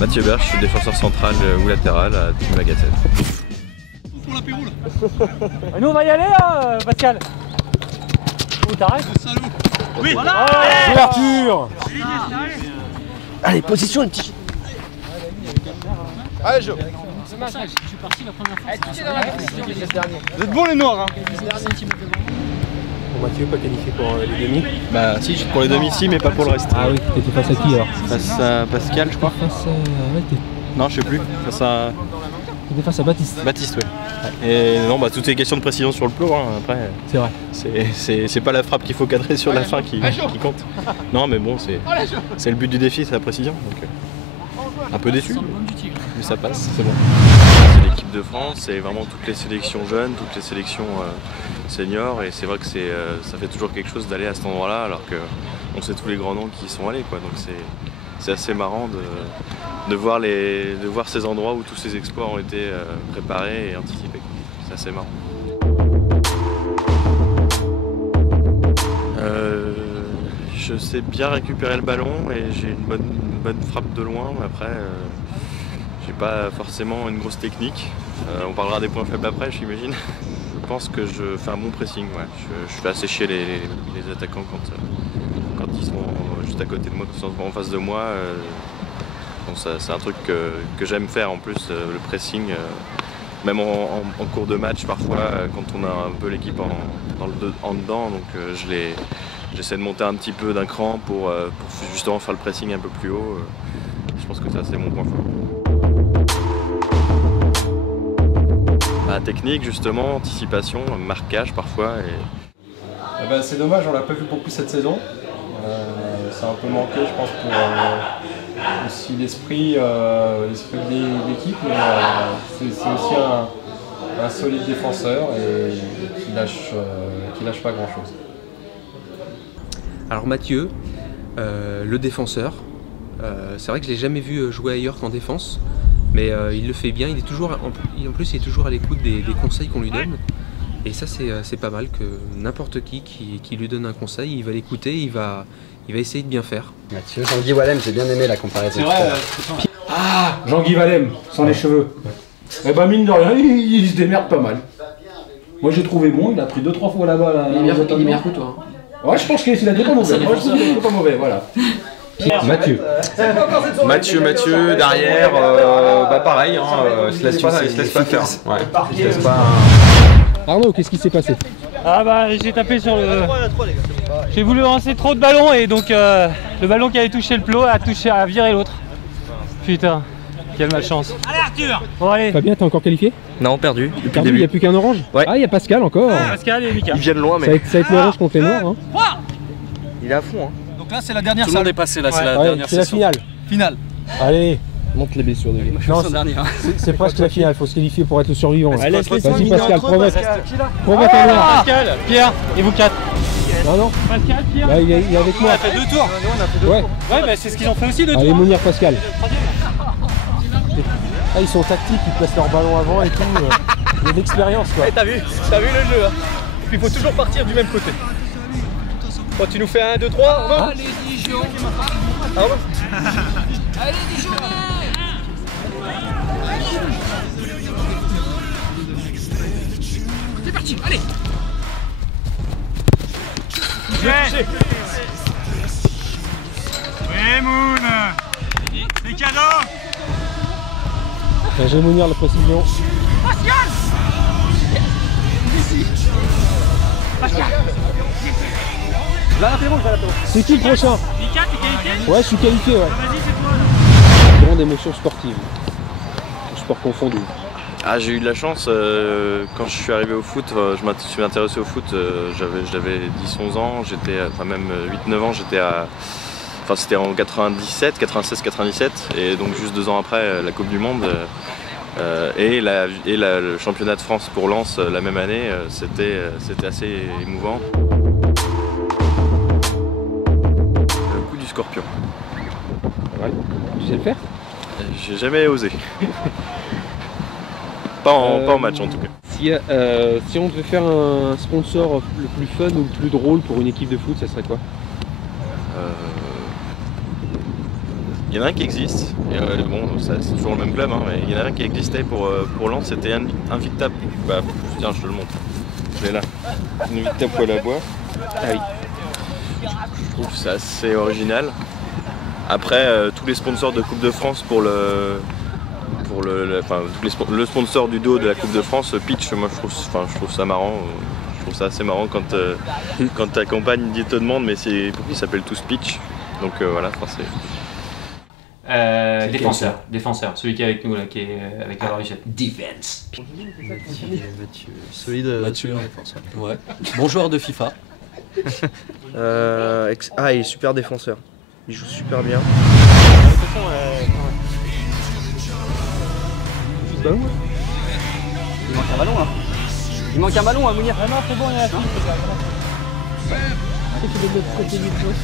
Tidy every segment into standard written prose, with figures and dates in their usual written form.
Mathieu Berge, je suis défenseur central ou latéral à Team Magatel. Pour l'apéro là. Nous on va y aller là, Pascal. Où t'arrêtes? Oui. Voilà. Ouverture. Allez, position, un petit. Allez, Jo. C'est ma je suis parti la première fois. Vous êtes bons les noirs, hein. Bon, Mathieu, pas qualifié pour les demi. Bah si, pour les demi si, mais pas pour le reste. Ah oui, t'étais face à qui alors? Face à Pascal, je crois. Face à... Ouais, Non, je sais plus. Face à t'étais face à Baptiste. Baptiste, ouais. Et non, bah tout est question de précision sur le plot. Hein. Après, C'est vrai. c'est pas la frappe qu'il faut cadrer sur la fin qui compte. Non, mais bon, c'est le but du défi, c'est la précision. Donc, un peu déçu, mais ça passe, c'est bon. C'est l'équipe de France, c'est vraiment toutes les sélections jeunes, toutes les sélections seniors, et c'est vrai que ça fait toujours quelque chose d'aller à cet endroit-là, alors qu'on sait tous les grands noms qui y sont allés, quoi. Donc c'est assez marrant de voir ces endroits où tous ces exploits ont été préparés et anticipés. C'est assez marrant. Je sais bien récupérer le ballon et j'ai une bonne frappe de loin, mais après j'ai pas forcément une grosse technique. On parlera des points faibles après, j'imagine. Je pense que je fais un bon pressing, ouais. Je fais assez chier les attaquants quand ils sont juste à côté de moi, quand ils sont en face de moi. Bon, c'est un truc que j'aime faire en plus, le pressing. Même en cours de match parfois, quand on a un peu l'équipe en dedans, donc j'essaie de monter un petit peu d'un cran pour justement faire le pressing un peu plus haut. Je pense que ça c'est mon point fort. Bah, technique justement, anticipation, marquage parfois. Eh ben, c'est dommage, on l'a pas vu beaucoup cette saison. Ça a un peu manqué je pense pour aussi l'esprit de l'équipe, mais c'est aussi un solide défenseur et qui lâche pas grand chose. Alors Mathieu, le défenseur, c'est vrai que je l'ai jamais vu jouer ailleurs qu'en défense, mais il le fait bien, en plus il est toujours à l'écoute des conseils qu'on lui donne. Et ça c'est pas mal, que n'importe qui lui donne un conseil, il va l'écouter, il va essayer de bien faire. Mathieu, Jean-Guy Wallem, j'ai bien aimé la comparaison. C'est vrai. Ah, Jean-Guy Wallem, sans les cheveux. Eh ben mine de rien, il se démerde pas mal. Moi j'ai trouvé bon, il a pris 2-3 fois là-bas. Il est meilleur que toi. Ouais, je pense qu'il a été pas mauvais. Moi je trouve qu'il a été pas mauvais, voilà. Mathieu. Mathieu derrière, bah pareil, hein, il se laisse pas faire. Ouais. Il se laisse pas. Arnaud, qu'est-ce qui s'est passé? Ah bah j'ai tapé sur le... J'ai voulu lancer trop de ballons et donc le ballon qui avait touché le plot a viré l'autre. Putain, quelle malchance. Allez Arthur. Bon allez. Fabien, t'es encore qualifié? Non, perdu. Perdu, il n'y a plus qu'un orange? Ouais. Ah, il y a Pascal encore. Pascal et Mika. Ils viennent loin, mais Ça va être l'orange contre les noirs. Hein. il est à fond. Hein. Donc là c'est la dernière Tout le monde salle. est passé là, c'est la Ouais, dernière c'est la session. finale. Allez, monte les blessures de lui. Non, c'est presque la finale, il faut se qualifier pour être le survivant. Vas-y Pascal, provoque. Provoque un noir. Pascal, Pierre, et vous quatre. Non. Pascal, Pierre. Là, il est avec moi. On a fait 2 tours. Ouais. Ouais, bah c'est ce qu'ils ont fait aussi 2 tours. Allez, Mounir, Pascal. Ah, ils sont tactiques, ils placent leur ballon avant et tout. Il y a de l'expérience quoi. T'as vu le jeu, hein. Et puis il faut toujours partir du même côté. Quand tu nous fais 1, 2, 3, on va. Allez Dijon. Ah ouais. Allez Dijon. C'est parti, allez. Oui Moon. Les cadeaux. J'ai Mounir la précision. C'est qui le prochain? Mika, t'es qualifié? Ouais, je suis qualifié, ouais. Vas-y, c'est toi là. Grande émotion sportive. Sport confondu. Ah, j'ai eu de la chance, quand je suis arrivé au foot, je me suis intéressé au foot, j'avais 10-11 ans, j'étais, enfin même 8-9 ans, j'étais à... Enfin c'était en 96-97, et donc juste 2 ans après la Coupe du Monde et le championnat de France pour Lens la même année, c'était assez émouvant. Le coup du scorpion. Ouais. Tu sais le faire? j'ai jamais osé. Pas en match en tout cas. Si on devait faire un sponsor le plus fun ou le plus drôle pour une équipe de foot, ça serait quoi? Il y en a un qui existe, et bon, c'est toujours le même club, hein, mais il y en a un qui existait pour Lens, c'était Invicta. Bah, tiens, je te le montre. Je l'ai là. Invicta poêle à bois. Ah oui. Je trouve ça assez original. Après, tous les sponsors de Coupe de France le sponsor du dos de la Coupe de France, Pitch, moi je trouve ça marrant. Je trouve ça assez marrant quand ta compagne te demande mais pourquoi ils s'appellent tous Pitch. Donc voilà, c'est... Défenseur, celui qui est avec nous là, qui est avec la Richette. Defense. Mathieu, défenseur. Ouais. Bon joueur de FIFA. Il est super défenseur. Il joue super bien. Il manque un ballon là. Il manque un ballon à Mounir. Ah non, c'est bon, il y a la fille. Et puis de l'autre côté du poste.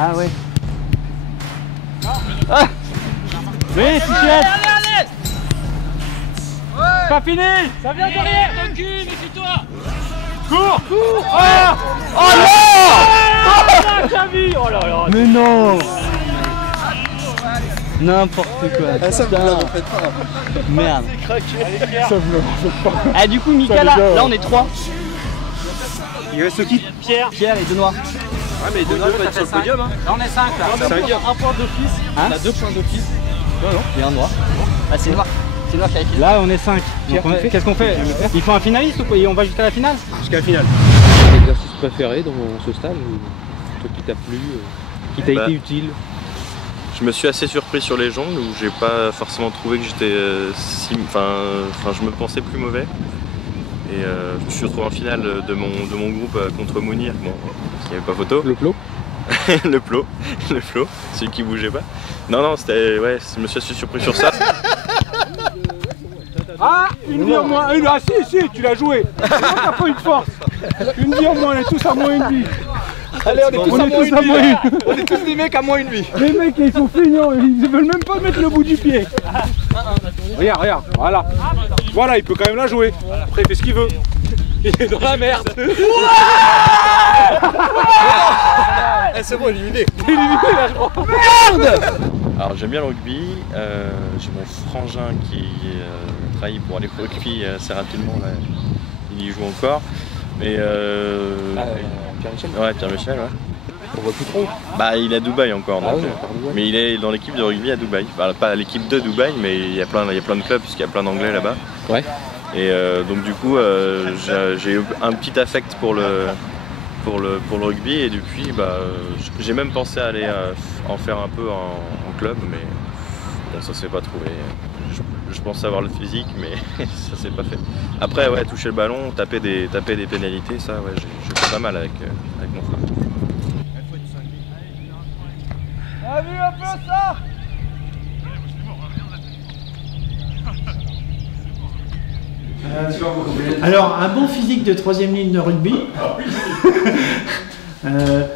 Ah ouais. Ah oui, Fichette. Allez. Pas fini. Ça vient derrière. Ton cul, méfie-toi. Cours. Oh non. Oh là là. Mais non. N'importe quoi. Ça me l'a fait pas. Merde. Ça me l'a fait pas. Ah du coup Mika là on est 3. Il reste qui? Pierre et Benoît. Ah mais Benoît peut être sur le podium hein. Là on est 5 là. On a un point d'office. On a 2 points d'office. Non, il y a un noir. Ah c'est noir. C'est noir qui a écrit. Là on est 5. Qu'est-ce qu'on fait? Il faut un finaliste ou quoi? On va jusqu'à la finale? Jusqu'à la finale. Ton exercice préféré dans ce stage? Toi qui t'a plu, qui t'a été utile? Je me suis assez surpris sur les jongles où j'ai pas forcément trouvé que j'étais je me pensais plus mauvais. Et je me suis retrouvé en finale de mon groupe contre Mounir, bon, parce qu'il n'y avait pas photo. Le plot. Le plot, celui qui bougeait pas. Non, c'était. Ouais, je me suis assez surpris sur ça. Ah, une vie en moins. Ah si, tu l'as joué. T'as pas eu de force. Une vie en moins, on est tous à moins une vie. Allez, on est tous à moins une vie. On est tous des mecs à moins une vie. Les mecs, ils sont feignants, ils veulent même pas mettre le bout du pied. Regarde, voilà. Voilà, il peut quand même la jouer. Après, il fait ce qu'il veut. Il est dans la merde. C'est bon, éliminé. Éliminé là, je crois. Merde. Alors j'aime bien le rugby. J'ai mon frangin qui travaille pour aller au rugby assez rapidement. Là. Il y joue encore. Mais Pierre-Michel. Ouais, Pierre-Michel, ouais. On voit plus trop. Bah il est à Dubaï encore. Ah Donc, oui, mais il est dans l'équipe de rugby à Dubaï. Enfin, pas l'équipe de Dubaï, mais il y a plein de clubs puisqu'il y a plein d'anglais là-bas. Ouais. Et donc du coup j'ai eu un petit affect pour le rugby et depuis j'ai même pensé à aller en faire un peu en club, mais bon, ça s'est pas trouvé. Je pensais avoir le physique, mais ça s'est pas fait. Après ouais, toucher le ballon, taper des pénalités, ça ouais, j'ai fait pas mal avec mon frère. T'as vu un peu ça? Alors, un bon physique de 3ème ligne de rugby.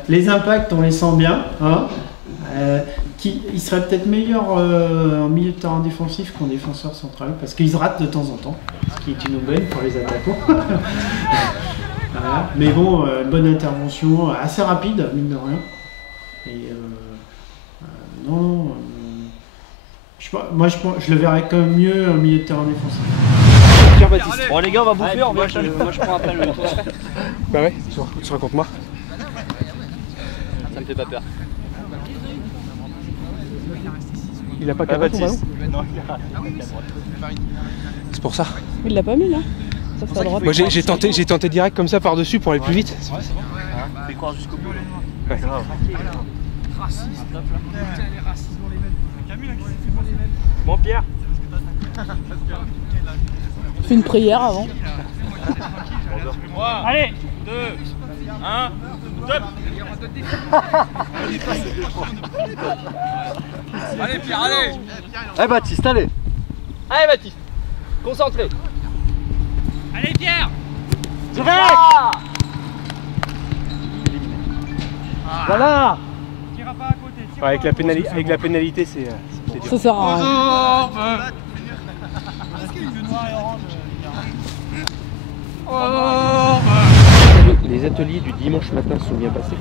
Les impacts, on les sent bien. Hein. Il serait peut-être meilleur en milieu de terrain défensif qu'en défenseur central, parce qu'ils ratent de temps en temps, ce qui est une aubaine pour les attaquants. Voilà. Mais bon, bonne intervention, assez rapide, mine de rien. Et non, je le verrais quand même mieux en milieu de terrain défensif. Baptiste. Bon les gars, on va bouffer, moi je prends après le tour. Bah ouais, tu racontes-moi. Ça me fait pas peur. Il a pas cadré ton ballon? C'est pour ça. Il l'a pas mis là. Ça fait à droite. Moi j'ai tenté direct comme ça par-dessus pour aller plus vite. Fais croire jusqu'au bout. Ouais. Bon Pierre. Fais une prière avant. Allez, 2, 1, top. Allez Pierre, allez. Allez Baptiste, allez. Allez Baptiste, concentré. Allez Pierre. Direct. Voilà. Tire pas à côté. Ouais, avec la pénalité, c'est dur. Ça sert à rien. Les ateliers du dimanche matin se sont bien passés.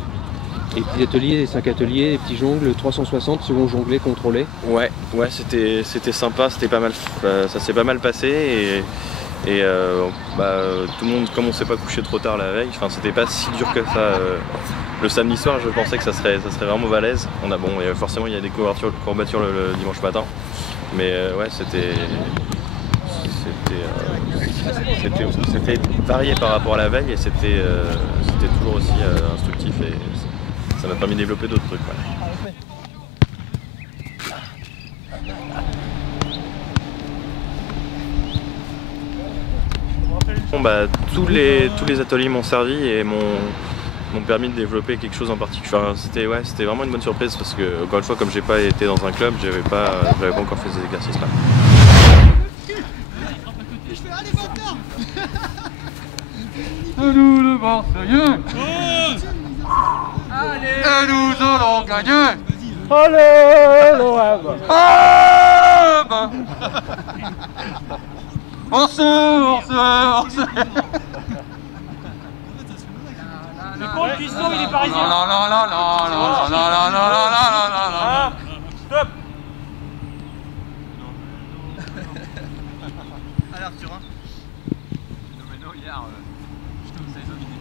Les petits ateliers, les 5 ateliers, les petits jongles, 360 second jonglé, contrôlé. Ouais, c'était sympa, c'était pas mal, ça s'est pas mal passé et tout le monde, comme on s'est pas couché trop tard la veille, c'était pas si dur que ça. Le samedi soir, je pensais que ça serait vraiment balèze. Forcément il y a des courbatures le dimanche matin, mais ouais, c'était varié par rapport à la veille et c'était toujours aussi instructif et ça m'a permis de développer d'autres trucs. Ouais. Tous les ateliers m'ont servi et m'ont permis de développer quelque chose en particulier. C'était vraiment une bonne surprise parce que, encore une fois, comme j'ai pas été dans un club, j'avais pas encore fait ces exercices-là. C'est nous le Marseillais. Allez. Et nous allons gagner. Allez, l'OM. On sait. Le compte Cuisson, il est parisien. Stop. Allez Arthur, hein. Phénoménal hier, je te vous ai dominé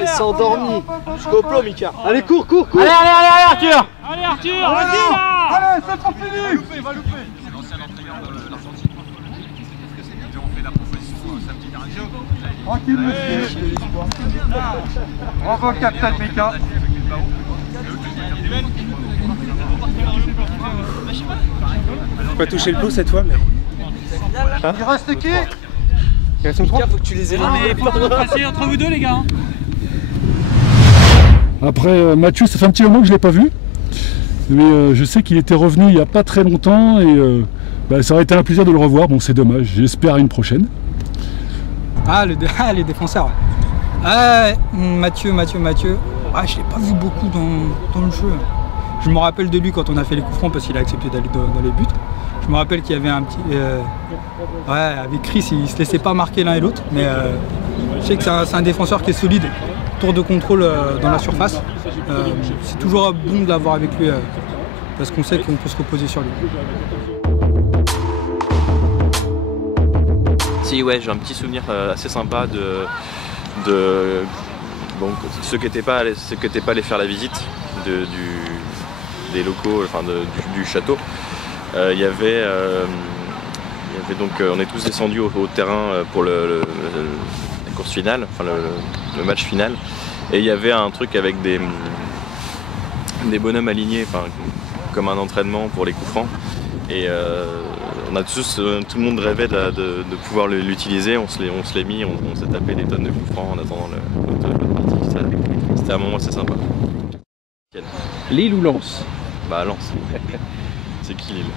Il s'est endormi. Jusqu'au plomb, Mika. Allez, cours. Allez, Arthur. Allez Arthur, vas-y là. Allez, c'est pas fini. Va louper. C'est l'ancien entraîneur de l'Argentine. Ils ont fait la proposition samedi dernier. Tranquille, monsieur. Bravo, capitaine Mika. Pas toucher le plot cette fois, mais. Il reste qui? Il reste 3. Faut que tu les élimines. Passez entre vous deux, les gars. Après, Mathieu, ça fait un petit moment que je ne l'ai pas vu. Mais je sais qu'il était revenu il n'y a pas très longtemps et ça aurait été un plaisir de le revoir. Bon, c'est dommage. J'espère à une prochaine. Les défenseurs. Mathieu. Ah, je ne l'ai pas vu beaucoup dans le jeu. Je me rappelle de lui quand on a fait les coups francs parce qu'il a accepté d'aller dans les buts. Je me rappelle qu'il y avait un petit... avec Chris, ils ne se laissaient pas marquer l'un et l'autre. Mais je sais que c'est un défenseur qui est solide. Tour de contrôle dans la surface. C'est toujours bon de l'avoir avec lui parce qu'on sait qu'on peut se reposer sur lui. Si, ouais, j'ai un petit souvenir assez sympa de ceux qui n'étaient pas allés faire la visite des locaux, du château. Il y avait donc, on est tous descendus au terrain pour la course finale, le match final, et il y avait un truc avec des bonhommes alignés, comme un entraînement pour les coups francs, et on a tout le monde rêvait de pouvoir l'utiliser. On se l'est mis, on s'est tapé des tonnes de coups francs en attendant l'autre partie. C'était un moment assez sympa. Lille ou Lens? Lens. C'est qui Lille?